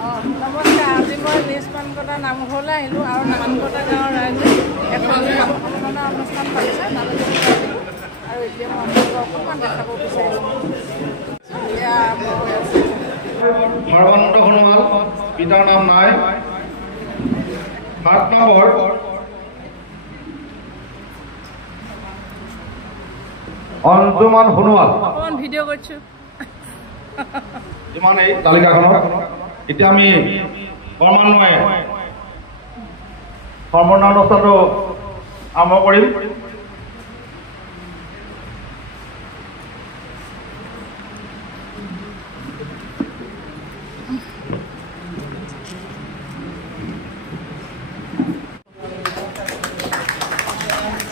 নমস্কাৰ। আজি মই নিজ পানকটা নামঘৰলৈ আহিলোঁ আৰু পানকটা গাঁৱৰ ৰাইজে এখনীয়া সন্মানৰ অনুষ্ঠান পাতিছে নামঘৰ আৰু এতিয়া মই আপোনালোকক অকণমান দেখাব বিচাৰিছোঁ। সৰ্বানন্দ সোণোৱাল, পিতাৰ নাম নাই। 7 নম্বৰ অঞ্জুমান সোণোৱাল। অকণমান ভিডিঅ' কৰিছোঁ। ইমান এই তালিকাখনত এতিয়া আমি ক্ৰমান্বয়ে সন্মানৰ অনুষ্ঠানটো আৰম্ভ কৰিম।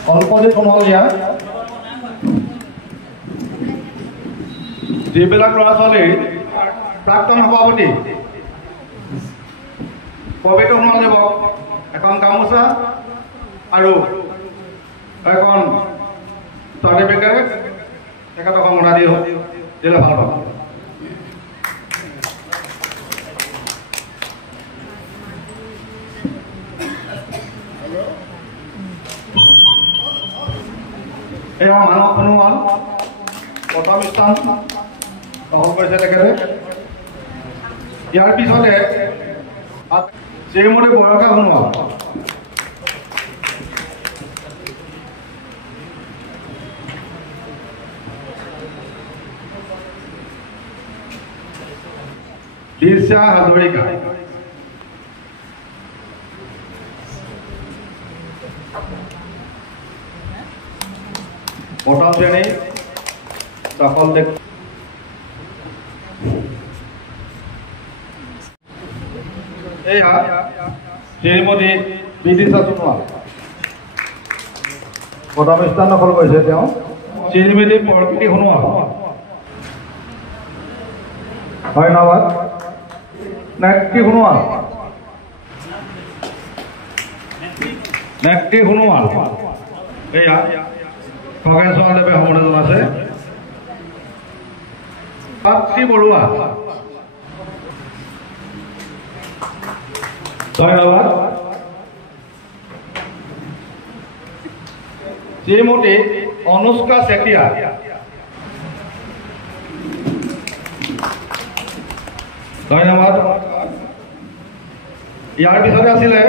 কল্পজিৎ সোণোৱালীয়া, যিবিলাক ল'ৰা ছোৱালীৰ প্ৰাক্তন সভাপতি পবিত্ৰ সোণোৱালদেৱক এখন গামোচা আৰু এখন চাৰ্টিফিকেট তেখেতক সম্বৰ্ধনা দিলে ভাল পাব। এয়া মানৱ সোণোৱাল, প্ৰথম স্থান দখল কৰিছে তেখেতে। ইয়াৰ পিছতে শ্ৰীমতী বৰষা সোণোৱাল, দিশা হাজৰিকা, প্ৰথম শ্ৰেণী দখল। এয়া শ্ৰীমতী বিদিশা সোণোৱাল, প্ৰথম স্থান দখল কৰিছে তেওঁ। শ্ৰীমতী প্ৰকৃতি সোণোৱাল, ধন্যবাদ। নেত্ৰী সোণোৱাল, নেত্ৰী সোণোৱাল, এয়া খগেশ্বৰদেৱে সম্বৰ্ধনা জনাইছে। পাত্ৰী বৰুৱা, ধন্যবাদ। শ্ৰীমতী অনুষ্কা চেতিয়া, ধন্যবাদ। ইয়াৰ পিছতে আছিলে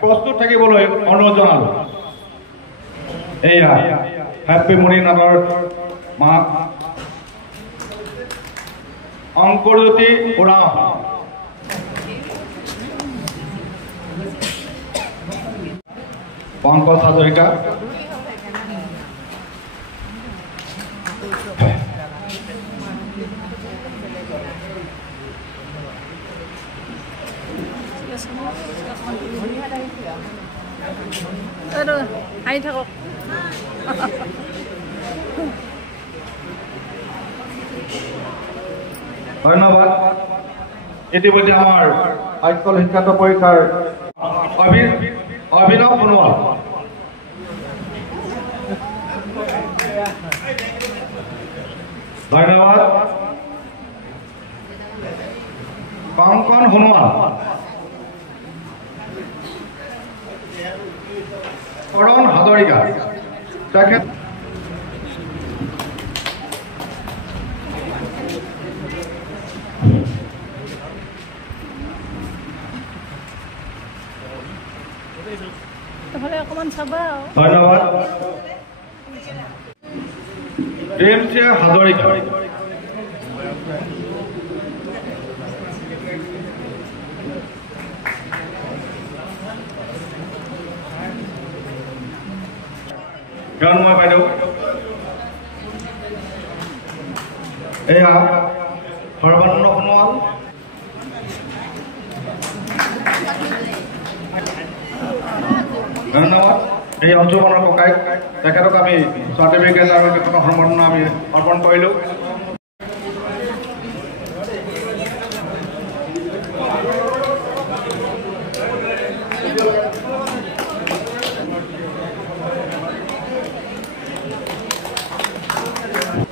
প্ৰস্তুত থাকিবলৈ অনুৰোধ জনালোঁ। এয়া হেপ্পী মণিনাথৰ মাক অংকুৰজ্যোতি ওৰাও, পংকজ হাজৰিকা, আহি থাকক। ধন্যবাদ। ইতিমধ্যে আমাৰ হাইস্কুল শিক্ষান্ত পৰীক্ষাৰ অভিনৱ সোণোৱাল, ধন্যবাদ। কংকন সোণোৱাল, কৰণ হাজৰিকা, তেখেত অকণমান চাবা। ধন্যবাদ। প্ৰেমচীয়া হাজৰিকা, মই বাইদেউ। এয়া সৰ্বানন্দ সোণোৱাল, ধন্যবাদ। এই অঞ্চলমানৰ ককাইক, তেখেতক আমি চাৰ্টিফিকেট আৰু তেখেতৰ সম্বৰ্ধনা আমি অৰ্পণ কৰিলোঁ।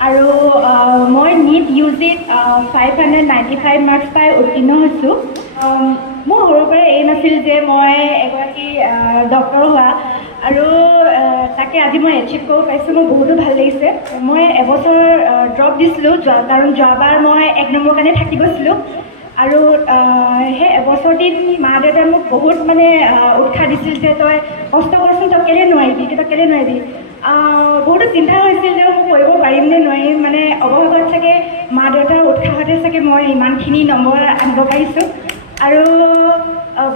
আৰু মই নীট UGত 595 মাৰ্কছ পাই উত্তীৰ্ণ হৈছোঁ। মোৰ সৰুৰ পৰা এই নাছিল যে মই এগৰাকী ডক্টৰ হোৱা, আৰু তাকে আজি মই এচিভ কৰিব পাৰিছোঁ। মোৰ বহুতো ভাল লাগিছে। মই এবছৰ ড্ৰপ দিছিলোঁ কাৰণ যোৱাবাৰ মই 1 নম্বৰ কাৰণে থাকি গৈছিলোঁ, আৰু সেই এবছৰদিন মা দেউতাই মোক বহুত মানে উৎসাহ দিছিল যে তই কষ্ট কৰচোন, তই কেলৈ নোৱাৰিবি। বহুতো চিন্তা হৈছিল যে মই কৰিব পাৰিম নে নোৱাৰিম, মানে অৱশেষত চাগে মা দেউতাৰ উৎসাহতে চাগে মই ইমানখিনি নম্বৰ আনিব পাৰিছোঁ, আৰু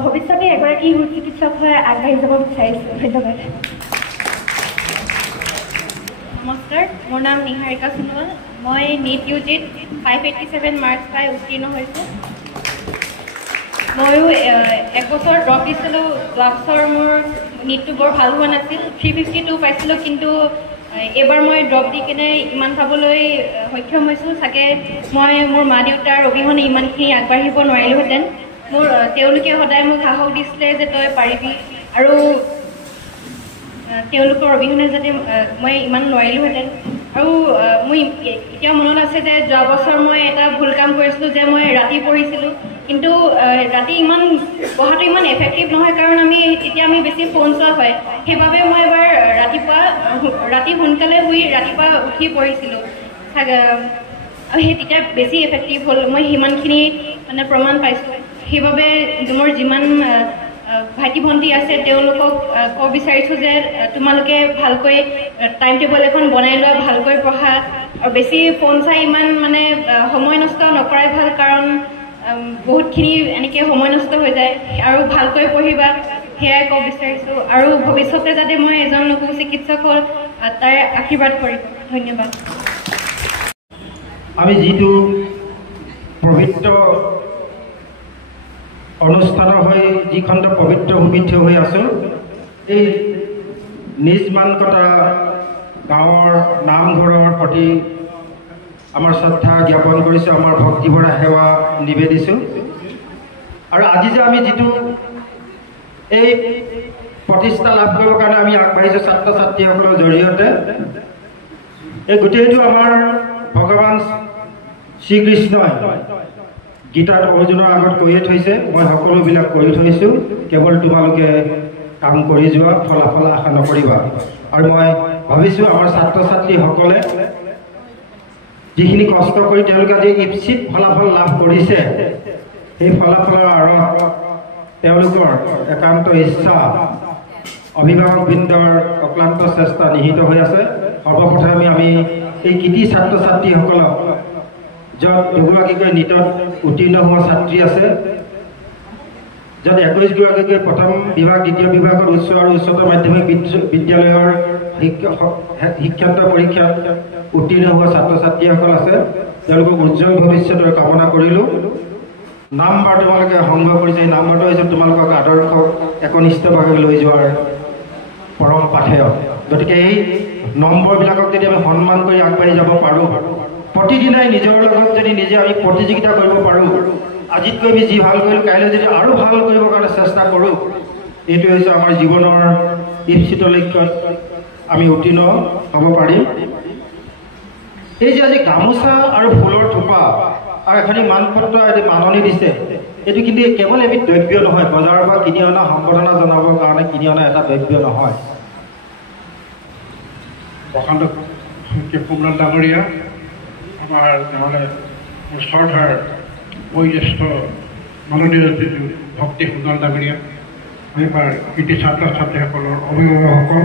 ভৱিষ্যতে এগৰাকী সুচিকিৎসক হৈ আগবাঢ়ি যাব বিচাৰিছোঁ। ধন্যবাদ। নমস্কাৰ, মোৰ নাম নিহাৰিকা সোণোৱাল। মই নীট UGত 587 মাৰ্কছ পাই উত্তীৰ্ণ হৈছোঁ। ময়ো 1 বছৰ ড্ৰপ দিছিলোঁ। যোৱা বছৰ মোৰ নীটটো বৰ ভাল হোৱা নাছিল, 352 পাইছিলোঁ, কিন্তু এইবাৰ মই ড্ৰপ দি কিনে ইমান পাবলৈ সক্ষম হৈছোঁ। চাগে মই মোৰ মা দেউতাৰ অবিহনে ইমানখিনি আগবাঢ়িব নোৱাৰিলোহেঁতেন। তেওঁলোকে সদায় মোক সাহস দিছিলে যে তই পাৰিবি, আৰু তেওঁলোকৰ অবিহনে যাতে মই ইমান নোৱাৰিলোহেঁতেন। আৰু মোৰ এতিয়াও মনত আছে যে যোৱা বছৰ মই এটা ভুল কাম কৰিছিলোঁ, যে মই ৰাতি পঢ়িছিলোঁ, কিন্তু ৰাতি পঢ়াটো ইমান এফেক্টিভ নহয়, কাৰণ তেতিয়া আমি বেছি ফোন চোৱা হয়। সেইবাবে মই এবাৰ ৰাতি সোনকালে শুই ৰাতিপুৱা উঠি পঢ়িছিলোঁ, সেই তেতিয়া বেছি এফেক্টিভ হ'ল। মই সিমানখিনি মানে প্ৰমাণ পাইছোঁ। সেইবাবে মোৰ যিমান ভাইটি ভণ্টি আছে তেওঁলোকক ক'ব বিচাৰিছোঁ যে তোমালোকে ভালকৈ টাইম টেবল এখন বনাই লোৱা, ভালকৈ পঢ়া, আৰু বেছি ফোন চাই ইমান মানে সময় নষ্ট নকৰাই ভাল, কাৰণ বহুতখিনি এনেকৈ সময় নষ্ট হৈ যায়, আৰু ভালকৈ পঢ়িবা, সেয়াই ক'ব বিচাৰিছোঁ। আৰু ভৱিষ্যতে যাতে মই এজন সুচিকিৎসক হ'ল তাৰ আশীৰ্বাদ কৰিম। ধন্যবাদ। আমি যিটো পবিত্ৰ অনুষ্ঠানৰ হৈ যিখণ্ড পবিত্ৰ ভূমিত থিয় হৈ আছোঁ, এই নিজ মানকটা গাঁৱৰ নামঘৰৰ প্ৰতি আমাৰ শ্ৰদ্ধা জ্ঞাপন কৰিছোঁ, আমাৰ ভক্তিভৰা সেৱা নিবেদিছোঁ। আৰু আজি যে আমি যিটো এই প্ৰতিষ্ঠা লাভ কৰিবৰ কাৰণে আমি আগবাঢ়িছোঁ ছাত্ৰ ছাত্ৰীসকলৰ জৰিয়তে, এই গোটেইটো আমাৰ ভগৱান শ্ৰীকৃষ্ণই গীতাত অৰ্জুনৰ আগত কৈয়ে থৈছে, মই সকলোবিলাক কৰি থৈছোঁ, কেৱল তোমালোকে কাম কৰি যোৱা, ফলাফল আশা নকৰিবা। আৰু মই ভাবিছোঁ আমাৰ ছাত্ৰ ছাত্ৰীসকলে যিখিনি কষ্ট কৰি তেওঁলোকে আজি ইপ্সিত ফলাফল লাভ কৰিছে, সেই ফলাফলৰ আঁৰত তেওঁলোকৰ একান্ত ইচ্ছা, অভিভাৱকবৃন্দৰ অক্লান্ত চেষ্টা নিহিত হৈ আছে। সৰ্বপ্ৰথমে আমি এই কৃতি ছাত্ৰ ছাত্ৰীসকলক, য'ত দুগৰাকীকৈ নীটত উত্তীৰ্ণ হোৱা ছাত্ৰী আছে, য'ত 21 গৰাকীকৈ প্ৰথম বিভাগ, দ্বিতীয় বিভাগত উচ্চ আৰু উচ্চতৰ মাধ্যমিক বিদ্যালয়ৰ শিক্ষান্ত পৰীক্ষাত উত্তীৰ্ণ হোৱা ছাত্ৰ ছাত্ৰীসকল আছে, তেওঁলোকক উজ্জ্বল ভৱিষ্যতৰ কামনা কৰিলোঁ। নাম্বাৰ তোমালোকে সংগ্ৰহ কৰিছে, এই নাম্বাৰটো হৈছে তোমালোকক আদৰ্শক একনিষ্ঠভাৱে লৈ যোৱাৰ পৰম পাথেয়। গতিকে এই নম্বৰবিলাকক যদি আমি সন্মান কৰি আগবাঢ়ি যাব পাৰোঁ, প্ৰতিদিনাই নিজৰ লগত যদি নিজে আমি প্ৰতিযোগিতা কৰিব পাৰোঁ, আজিতকৈ আমি যি ভাল কৰিলোঁ কাইলৈ যদি আৰু ভাল কৰিবৰ কাৰণে চেষ্টা কৰোঁ, এইটো হৈছে আমাৰ জীৱনৰ ইপ্সিত লক্ষ্যত আমি উত্তীৰ্ণ হ'ব পাৰিম। এই যে আজি গামোচা আৰু ফুলৰ থোপা আৰু এখনি মানপত্ৰ এটি মাননি দিছে, এইটো কিন্তু কেৱল এবিধ দ্ৰব্য নহয়, বজাৰৰ পৰা কিনি অনা সম্বৰ্ধনা জনাবৰ কাৰণে কিনি অনা এটা দ্ৰব্য নহয়। প্ৰশান্ত কুমৰাণ ডাঙৰীয়া, আমাৰ নহ'লে শ্ৰদ্ধাৰ বয়োজ্যেষ্ঠ মাননীয় ভক্তি সুন্দৰ ডাঙৰীয়া, এইবাৰ কৃতি ছাত্ৰ ছাত্ৰীসকলৰ অভিভাৱকসকল,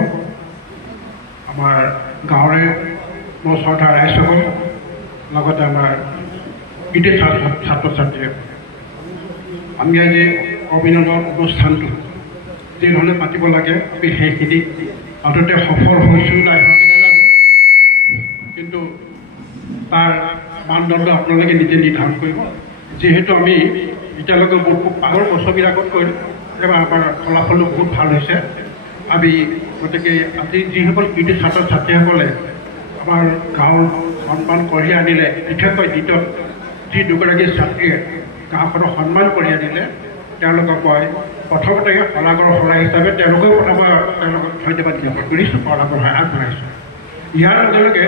আমাৰ গাঁৱৰে মোৰ শ্ৰদ্ধাৰ ৰাইজসকল, লগতে আমাৰ কৃতি ছাত্ৰ ছাত্ৰীসকল, আমি আজি অভিনন্দন অনুষ্ঠানটো যিধৰণে পাতিব লাগে আমি সেইখিনি আদতে সফল হৈছোঁ নাই নাজানো, কিন্তু তাৰ মানদণ্ড আপোনালোকে নিজে নিৰ্ধাৰণ কৰিব। যিহেতু আমি এতিয়ালৈকে আগৰ বছৰবিলাকত কৰিলোঁ, এবাৰ আমাৰ ফলাফলটো বহুত ভাল হৈছে। আমি গতিকে আজি যিসকল কৃতি ছাত্ৰ ছাত্ৰীসকলে আমাৰ গাঁৱৰ সন্মান কঢ়িয়াই আনিলে, বিশেষকৈ দ্বিতীয় যি দুগৰাকী ছাত্ৰীয়ে গাঁওখনক সন্মান কঢ়িয়াই আনিলে, তেওঁলোকক মই প্ৰথমতে শলাগৰ শৰাই হিচাপে তেওঁলোকেও তেওঁলোকক ধন্যবাদ জ্ঞাপন কৰিছোঁ, শলাগৰ শৰাই আগবঢ়াইছোঁ। ইয়াৰ লগে লগে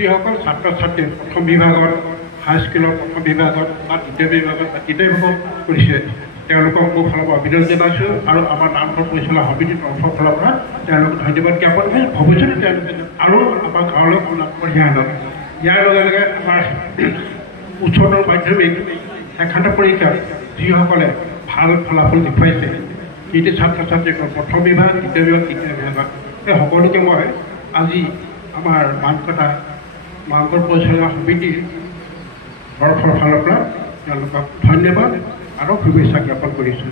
যিসকল ছাত্ৰ ছাত্ৰী প্ৰথম বিভাগত হাইস্কুলৰ প্ৰথম বিভাগত বা দ্বিতীয় বিভাগত বা তৃতীয় বিভাগত কৰিছে তেওঁলোকক মোৰ ফালৰ পৰা অভিনন্দন জনাইছোঁ আৰু আমাৰ নামঘৰ পৰিচালনা সমিতিৰ তৰফৰ ফালৰ পৰা তেওঁলোকক ধন্যবাদ জ্ঞাপন কৰি ভৱিষ্যতে তেওঁলোকে আৰু আমাৰ গাঁৱলৈ উন্নত কঢ়িয়াই আনক। ইয়াৰ লগে লগে আমাৰ উচ্চতৰ মাধ্যমিক শিক্ষান্ত পৰীক্ষাত যিসকলে ভাল ফলাফল দেখুৱাইছে কৃতি ছাত্ৰ ছাত্ৰীসকল প্ৰথম বিভাগ দ্বিতীয় বিভাগ তৃতীয় বিভাগত সেই সকলোকে মই আজি আমাৰ নামঘৰ পৰিচালনা সমিতিৰ তৰফৰ ফালৰ পৰা তেওঁলোকক ধন্যবাদ আৰু শুভেচ্ছা জ্ঞাপন কৰিছোঁ।